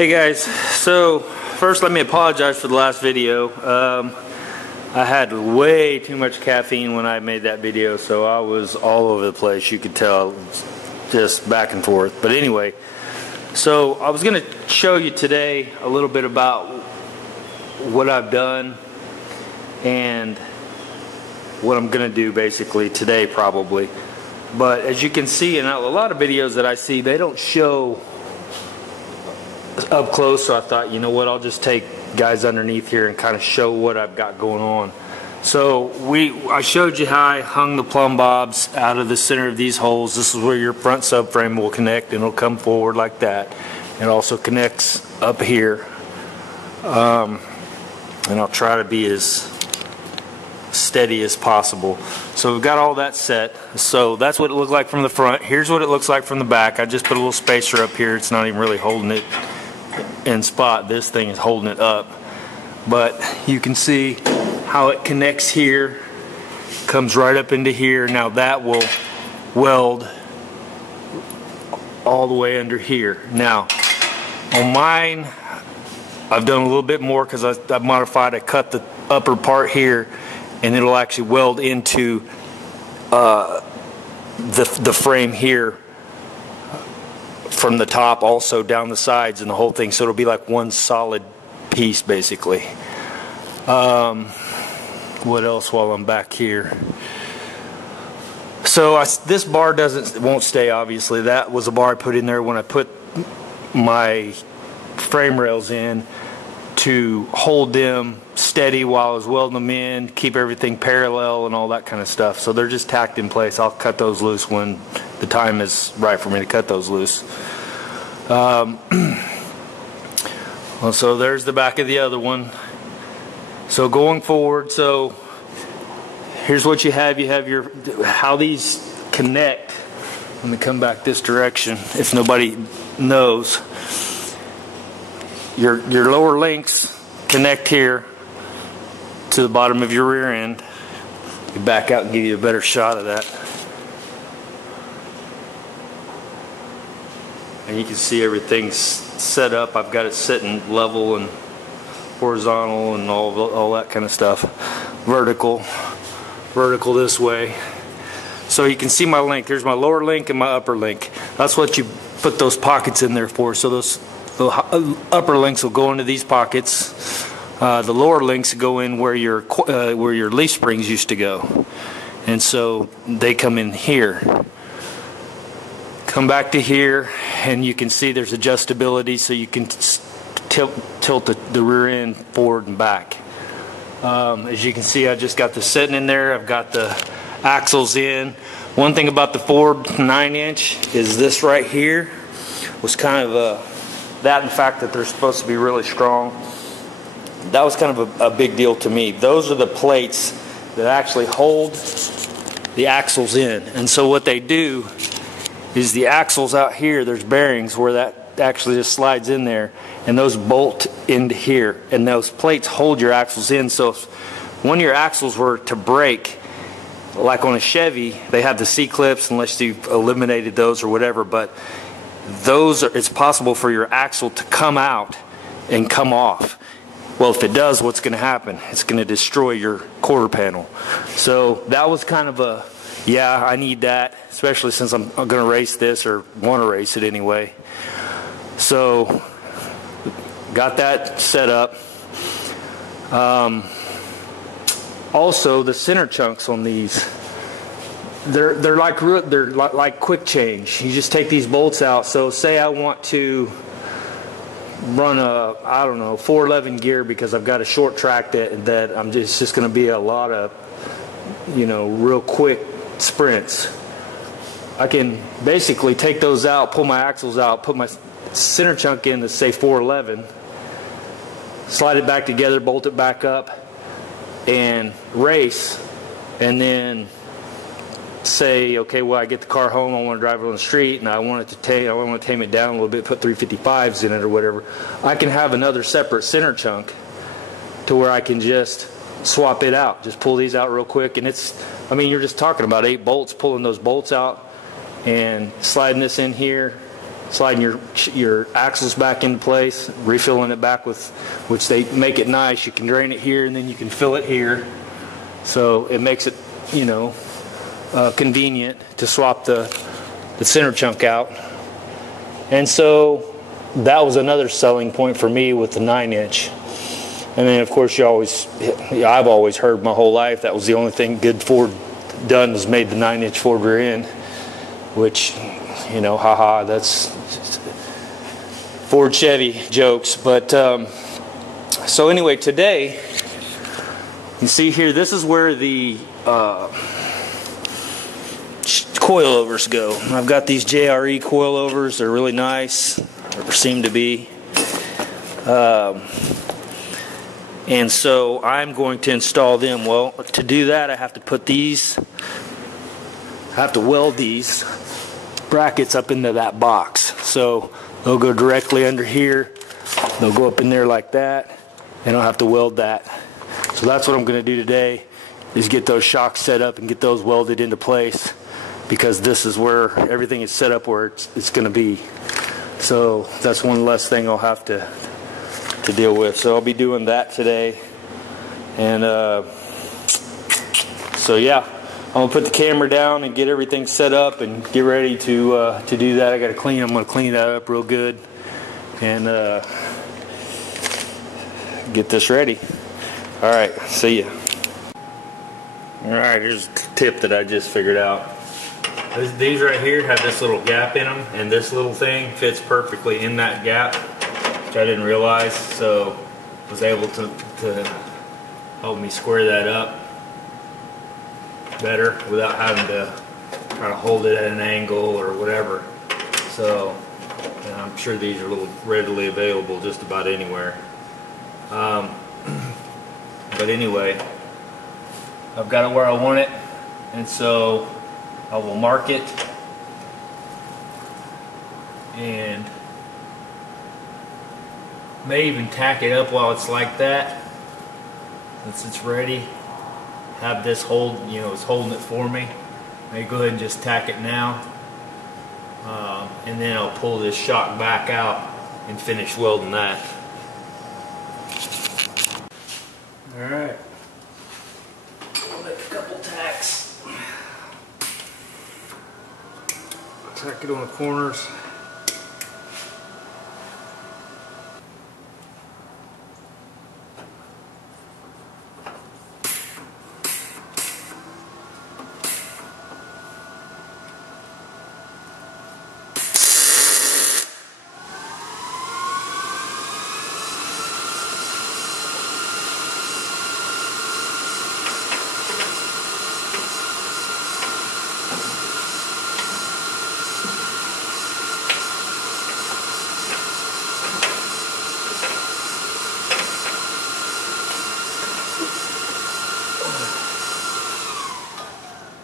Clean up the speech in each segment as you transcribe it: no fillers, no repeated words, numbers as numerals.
Hey guys, so first let me apologize for the last video. I had way too much caffeine when I made that video, so I was all over the place. You could tell, just back and forth. But anyway, so I was going to show you today a little bit about what I've done and what I'm going to do basically today probably. But as you can see in a lot of videos that I see, they don't show up close, so I thought, you know what, I'll just take guys underneath here and kind of show what I've got going on. So I showed you how I hung the plumb bobs out of the center of these holes. This is where your front subframe will connect, and it'll come forward like that. It also connects up here, and I'll try to be as steady as possible. So we've got all that set. So that's what it looked like from the front. Here's what it looks like from the back. I just put a little spacer up here. It's not even really holding it in spot. This thing is holding it up, but you can see how it connects here, comes right up into here. Now that will weld all the way under here. Now on mine I've done a little bit more because I've modified. I cut the upper part here and it'll actually weld into the frame here from the top, also down the sides and the whole thing, so it'll be like one solid piece basically. What else while I'm back here? So this bar won't stay, obviously. That was a bar I put in there when I put my frame rails in to hold them steady while I was welding them in, keep everything parallel and all that kind of stuff. So they're just tacked in place. I'll cut those loose when the time is right for me to cut those loose. Well, so there's the back of the other one. So going forward, so here's what you have. You have your how these connect. Let me come back this direction if nobody knows. Your lower links connect here to the bottom of your rear end. Let me back out and give you a better shot of that. And you can see everything's set up. I've got it sitting level and horizontal and all that kind of stuff. Vertical this way. So you can see my link. Here's my lower link and my upper link. That's what you put those pockets in there for. So the upper links will go into these pockets. The lower links go in where your leaf springs used to go, and so they come in here. Come back to here, and you can see there's adjustability, so you can tilt the rear end forward and back. As you can see, I just got this sitting in there. I've got the axles in. One thing about the Ford 9-inch is this right here was kind of that, in fact, that they're supposed to be really strong. That was kind of a big deal to me. Those are the plates that actually hold the axles in. And so what they do is the axles out here, there's bearings where that actually just slides in there, and those bolt into here, and those plates hold your axles in. So if one of your axles were to break, like on a Chevy, they have the C-clips, unless you've eliminated those or whatever, but it's possible for your axle to come out and come off. Well, if it does, what's going to happen? It's going to destroy your quarter panel. So that was kind of a, yeah, I need that, especially since I'm going to race this, or want to race it anyway. So got that set up. Also, the center chunks on these, they're like quick change. You just take these bolts out. So say I want to run a, I don't know, 411 gear because I've got a short track that I'm just going to be a lot of, you know, real quick sprints. I can basically take those out, pull my axles out, put my center chunk in to say 411, slide it back together, bolt it back up, and race, and then say, okay, well, I get the car home, I want to drive it on the street, and I want to tame it down a little bit, put 355s in it or whatever. I can have another separate center chunk to where I can just swap it out, just pull these out real quick, and I mean, you're just talking about 8 bolts, pulling those bolts out and sliding this in here, sliding your axles back into place, refilling it back with, which they make it nice. You can drain it here and then you can fill it here. So it makes it, you know, convenient to swap the center chunk out. And so that was another selling point for me with the 9-inch. And then of course I've always heard my whole life that was the only thing good Ford done was made the 9-inch Ford rear end, which, you know, haha, that's Ford Chevy jokes. But so anyway, today you see here, this is where the coilovers go. I've got these JRE coilovers. They're really nice, or seem to be. And so I'm going to install them. Well, to do that, I have to put these, I have to weld these brackets up into that box. So they'll go directly under here. They'll go up in there like that, and I'll have to weld that. So that's what I'm going to do today, is get those shocks set up and get those welded into place, because this is where everything is set up where it's going to be. So that's one less thing I'll have to deal with. So I'll be doing that today. And so yeah, I'm gonna put the camera down and get everything set up and get ready to do that. I got to clean. I'm gonna clean that up real good and get this ready. All right, see ya. All right, here's a tip that I just figured out. These right here have this little gap in them, and this little thing fits perfectly in that gap, which I didn't realize, so I was able to help me square that up better without having to try to hold it at an angle or whatever. So I'm sure these are readily available just about anywhere. But anyway, I've got it where I want it, and so I will mark it and may even tack it up while it's like that. Once it's ready, have this hold, you know, it's holding it for me. May go ahead and just tack it now, and then I'll pull this shock back out and finish welding that. All right, I'll make a couple tacks. Tack it on the corners.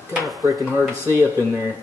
Kind of freaking hard to see up in there.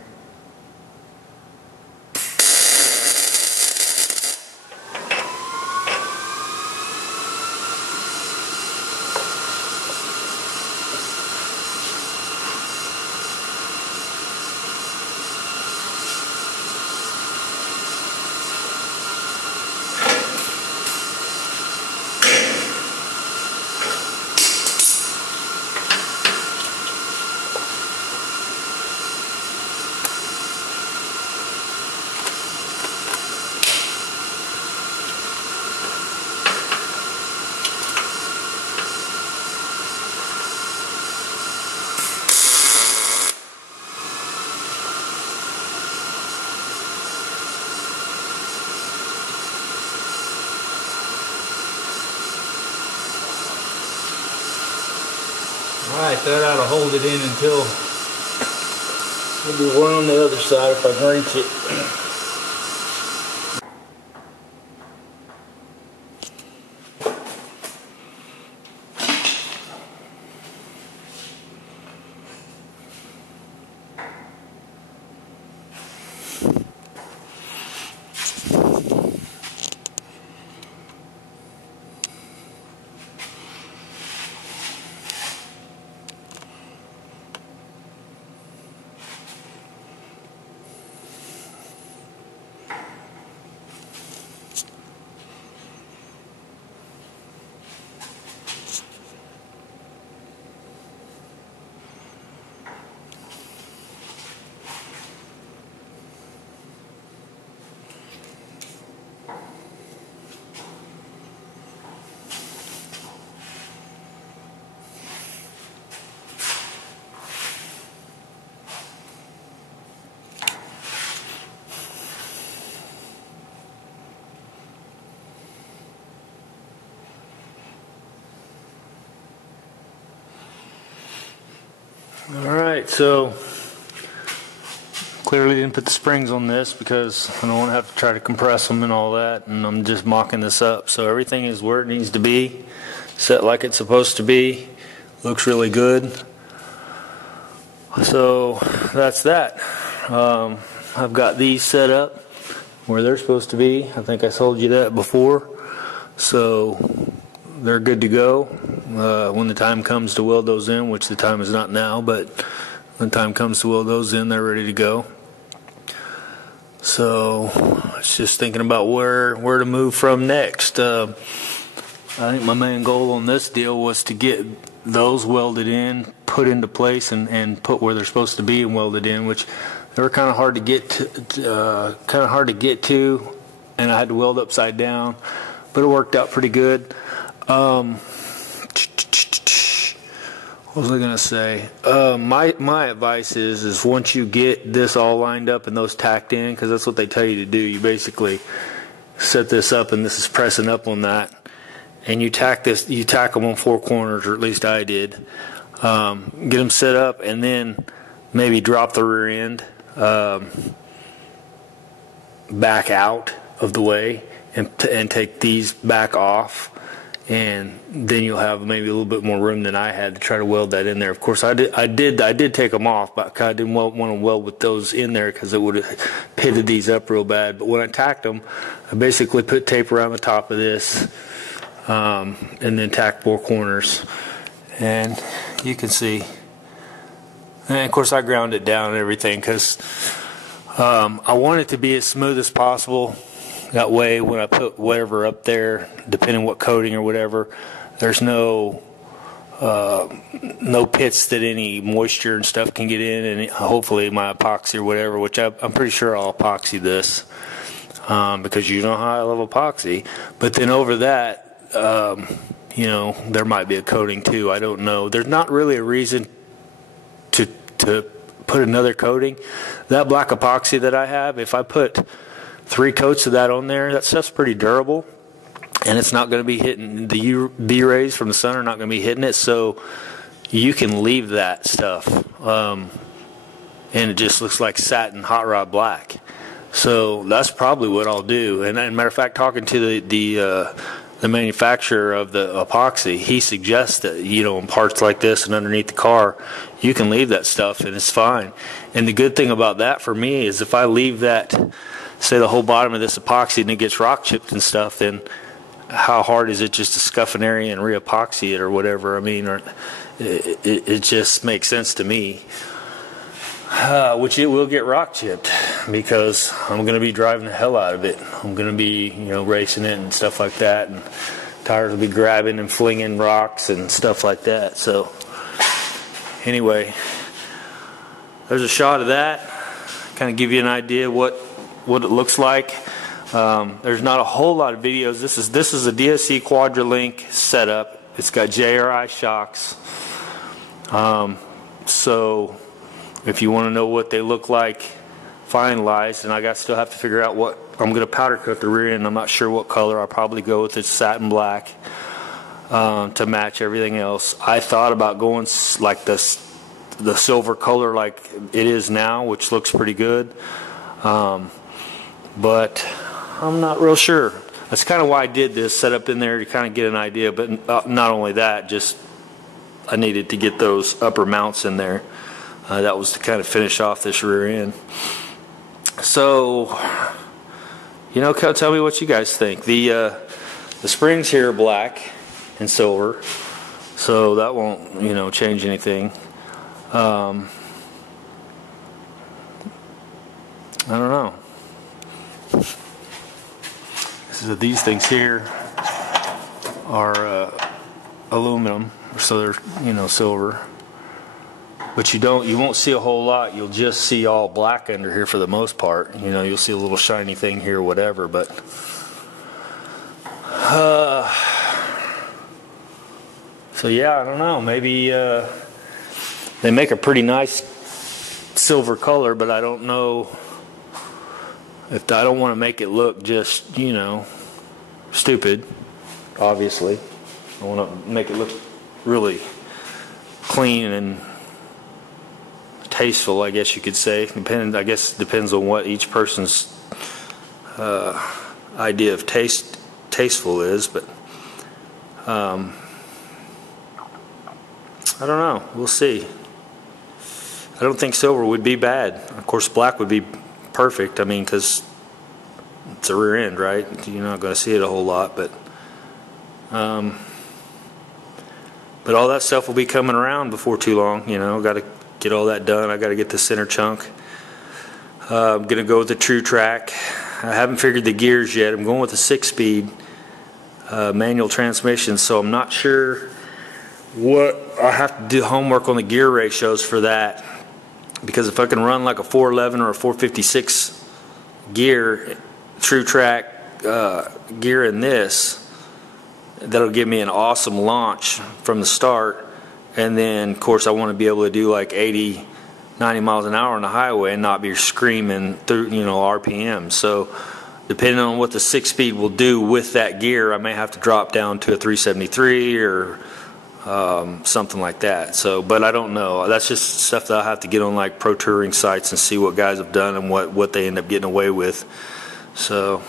Alright, that ought to hold it in until maybe one on the other side if I can reach it. Alright, so clearly didn't put the springs on this because I don't want to have to try to compress them and all that, and I'm just mocking this up. So everything is where it needs to be, set like it's supposed to be, looks really good. So that's that. I've got these set up where they're supposed to be. I think I told you that before. So they're good to go. When the time comes to weld those in, which the time is not now, but when the time comes to weld those in, they're ready to go. So it's just thinking about where to move from next. I think my main goal on this deal was to get those welded in, put into place, and put where they're supposed to be and welded in, which they were kind of hard to get to, and I had to weld upside down, but it worked out pretty good. What was I gonna say? My advice is once you get this all lined up and those tacked in, because that's what they tell you to do. You basically set this up, and this is pressing up on that, and you tack them on four corners, or at least I did. Get them set up, and then maybe drop the rear end back out of the way, and take these back off. And then you'll have maybe a little bit more room than I had to try to weld that in there. Of course, I did take them off, but I didn't want to weld with those in there because it would have pitted these up real bad. But when I tacked them, I basically put tape around the top of this, and then tacked four corners. And you can see. And of course, I ground it down and everything because I want it to be as smooth as possible. That way, when I put whatever up there, depending on what coating or whatever, there's no pits that any moisture and stuff can get in, and hopefully my epoxy or whatever, which I'm pretty sure I'll epoxy this because you know how I love epoxy. But then over that, you know, there might be a coating too. I don't know. There's not really a reason to put another coating. That black epoxy that I have, if I put 3 coats of that on there, that stuff's pretty durable, and it's not going to be hitting the UV rays from the sun are not going to be hitting it, so you can leave that stuff, and it just looks like satin hot rod black. So that's probably what I'll do. And as a matter of fact, talking to the manufacturer of the epoxy, he suggests that, you know, in parts like this and underneath the car, you can leave that stuff and it's fine. And the good thing about that for me is if I leave that, say the whole bottom of this epoxy, and it gets rock chipped and stuff, then how hard is it just to scuff an area and re-epoxy it or whatever? I mean, it just makes sense to me. Which it will get rock chipped because I'm going to be driving the hell out of it. I'm going to be, you know, racing it and stuff like that, and tires will be grabbing and flinging rocks and stuff like that. So anyway, there's a shot of that. Kind of give you an idea what it looks like. There's not a whole lot of videos. This is a DSC quadralink setup. It's got JRI shocks. So if you want to know what they look like finalized, and I still have to figure out what I'm going to powder coat the rear end. I'm not sure what color. I'll probably go with this satin black to match everything else. I thought about going like the silver color like it is now, which looks pretty good. But I'm not real sure. That's kind of why I did this, set up in there to kind of get an idea. But not only that, just I needed to get those upper mounts in there. That was to kind of finish off this rear end. So, you know, tell me what you guys think. The springs here are black and silver, so that won't, you know, change anything. I don't know. These things here are aluminum, so they're, you know, silver. But you won't see a whole lot. You'll just see all black under here for the most part. You know, you'll see a little shiny thing here, whatever. But so yeah, I don't know. Maybe they make a pretty nice silver color, but I don't know. If I don't want to make it look just, you know, stupid, obviously. I want to make it look really clean and tasteful, I guess you could say. I guess it depends on what each person's idea of tasteful is, but I don't know. We'll see. I don't think silver would be bad. Of course, black would be perfect. I mean, because it's a rear end, right? You're not going to see it a whole lot, but all that stuff will be coming around before too long. You know, got to get all that done. I got to get the center chunk. I'm going to go with the True Track. I haven't figured the gears yet. I'm going with a 6-speed manual transmission, so I'm not sure what I have to do homework on the gear ratios for that, because if I can run like a 411 or a 456 gear True Track gear in this, that'll give me an awesome launch from the start. And then of course I want to be able to do like 80, 90 miles an hour on the highway and not be screaming through, you know, RPM. So depending on what the 6-speed will do with that gear, I may have to drop down to a 373 or something like that. So, but I don't know. That's just stuff that I'll have to get on like pro touring sites and see what guys have done and what they end up getting away with. So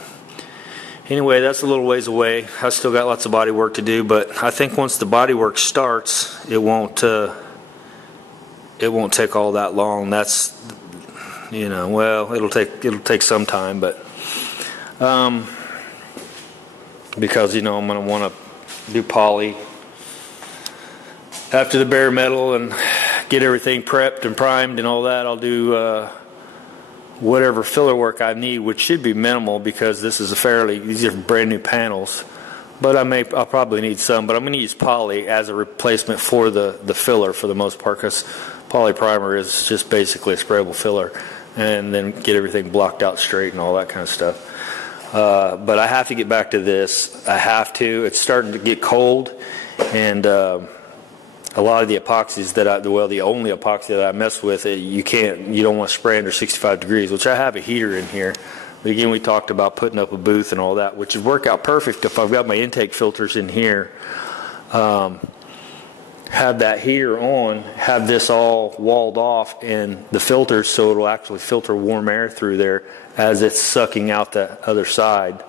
anyway, that's a little ways away. I've still got lots of body work to do, but I think once the body work starts, it won't take all that long. That's, you know, well, it'll take some time, but because, you know, I'm going to want to do poly after the bare metal and get everything prepped and primed and all that. I'll do whatever filler work I need, which should be minimal because this is these are brand new panels. But I'll probably need some, but I'm going to use poly as a replacement for the filler for the most part, because poly primer is just basically a sprayable filler, and then get everything blocked out straight and all that kind of stuff. But I have to get back to this. I have to. It's starting to get cold, and a lot of the epoxies the only epoxy that I mess with, you don't want to spray under 65 degrees, which I have a heater in here. But again, we talked about putting up a booth and all that, which would work out perfect if I've got my intake filters in here. Have that heater on, have this all walled off, and the filters, so it'll actually filter warm air through there as it's sucking out the other side.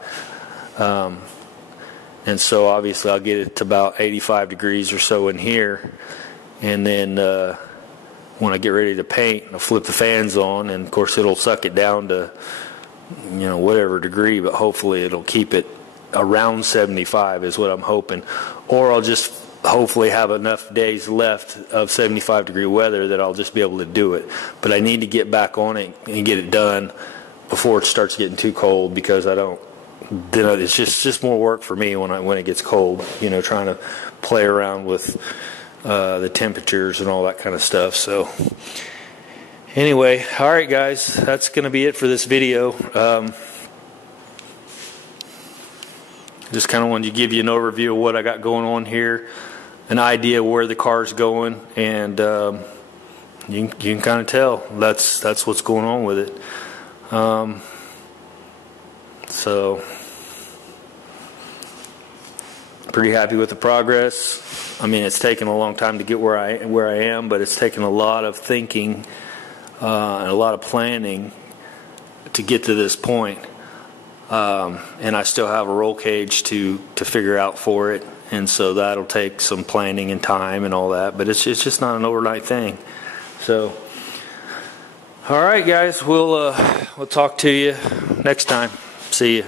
And so obviously I'll get it to about 85 degrees or so in here, and then when I get ready to paint, I'll flip the fans on, and of course it'll suck it down to, you know, whatever degree, but hopefully it'll keep it around 75 is what I'm hoping. Or I'll just hopefully have enough days left of 75 degree weather that I'll just be able to do it. But I need to get back on it and get it done before it starts getting too cold, because then it's just more work for me when it gets cold, you know, trying to play around with the temperatures and all that kind of stuff. So anyway, all right guys, that's going to be it for this video. Just kind of wanted to give you an overview of what I got going on here, an idea where the car's going, and you can kind of tell that's what's going on with it. So pretty happy with the progress. I mean, it's taken a long time to get where I am, but it's taken a lot of thinking and a lot of planning to get to this point. And I still have a roll cage to figure out for it, and so that'll take some planning and time and all that, but it's just not an overnight thing. So all right guys, we'll talk to you next time. See you.